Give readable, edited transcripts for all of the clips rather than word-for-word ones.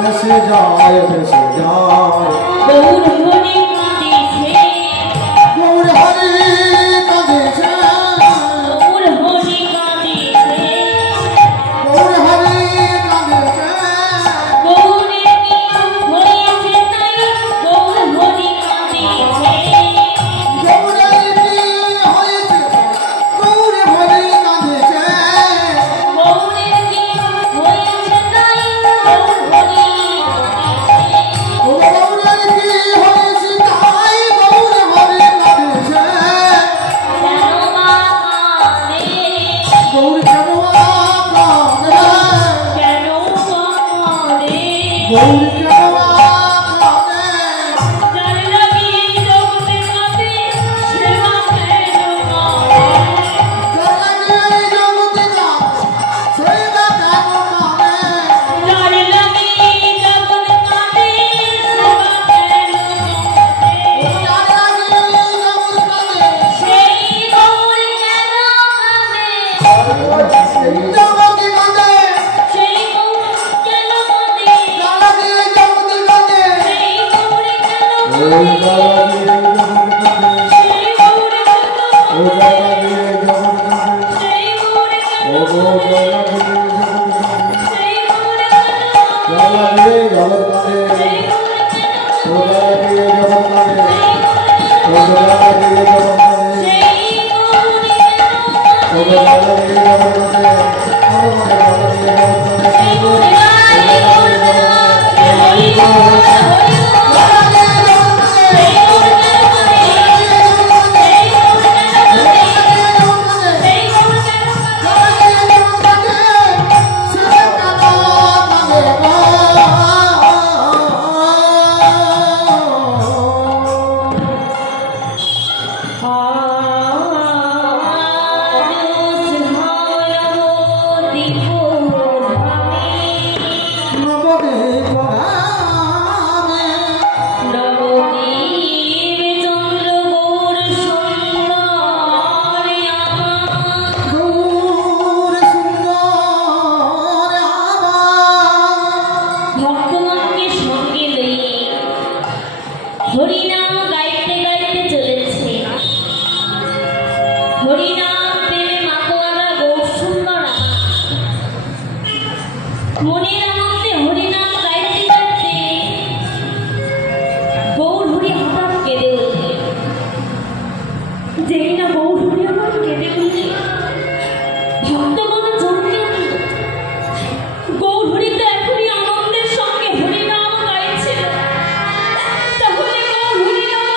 ভেসে যায় ভেসে যায় গৌর হরি কাঁদিছে গৌর হরি কাঁদিছে গৌর হরি কাঁদিছে গৌর হরি কাঁদিছে গৌরে কি হয়েছে তাই গৌর হরি কাঁদিছে গৌরে কি হয়েছে গৌর হরি কাঁদিছে গৌরে কি হয়েছে তাই গৌর হরি কাঁদিছে গৌরে কি হয়েছে তাই গৌর হরি কাঁদিছে কেন মা কাঁদে গৌর কেন কাঁদে কেন কাঁদে গৌর কেন কাঁদে যার লাগি জগতে কাঁদে সেবা কেন কাঁদে জগতে জগতে যা সেবা কেন কাঁদে যার লাগি জগতে কাঁদে সেবা কেন কাঁদে সেই গৌর কেন কাঁদে সেই গৌর কেন কাঁদে সেই হরিনাম গাইতে গাইতে চলেছে হরিনাম প্রেমে মাতোয়ারা গৌর সুন্দর মনের আনন্দে হরিনাম গাইতে গাইতে গৌর হরি হঠাৎ কেঁদে উঠলে যেই না গৌর হরি আমার কেঁদে উঠলে ভক্তগণ চমকে উঠল গৌর হরি তো এখনই আনন্দের সঙ্গে হরিনাম গাইছিল তাহলে গৌর হরিনাম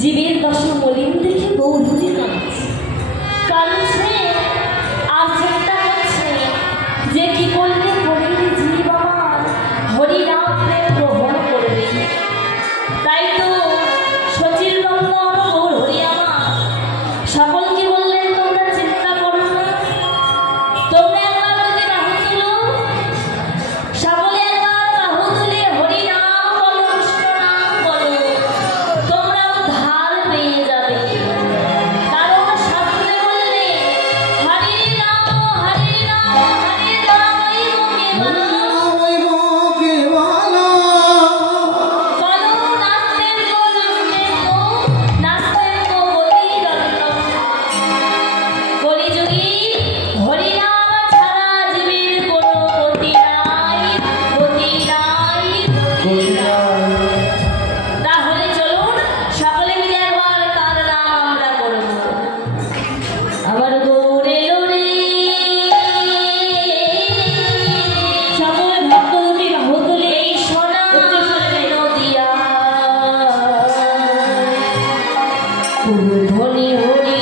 জীবের দশা মলিন দেখে গৌরী কাঁদছে কাঁদছে আর চিন্তা করছে যে কি করলে হরির জীব আমার হরিনাম প্রেম গ্রহণ করবে। তাই তো সচির নন্দন গৌর হরি আমার সকলকে বললেন তোমরা চিন্তা করো না, তোমরা একবার যদি বাহু তুলো, সকলে একবার বাহু তুলে হরি নাম বলো, কৃষ্ণ নাম বলো, তোমরা উদ্ধার পেয়ে যাবে। কারণ শাস্ত্রে বললে হরি নাম হরি নাম হরি নাম ওই মুখে বলো, বলো নাস্তেন গো নাস্তেন গো গতিরণ্যম। কলিযুগে হরি নাম ছাড়া জীবের কোনো গতি নাই, গতি নাই, গতি নাই। তাহলে চলুন সকলে মিলে একবার তার নাম আমরা করব। আমার গৌরে লোরে সকল ভক্ত দুটি বাহু তুলে এই সোনা নদিয়া ধ্বনি হরি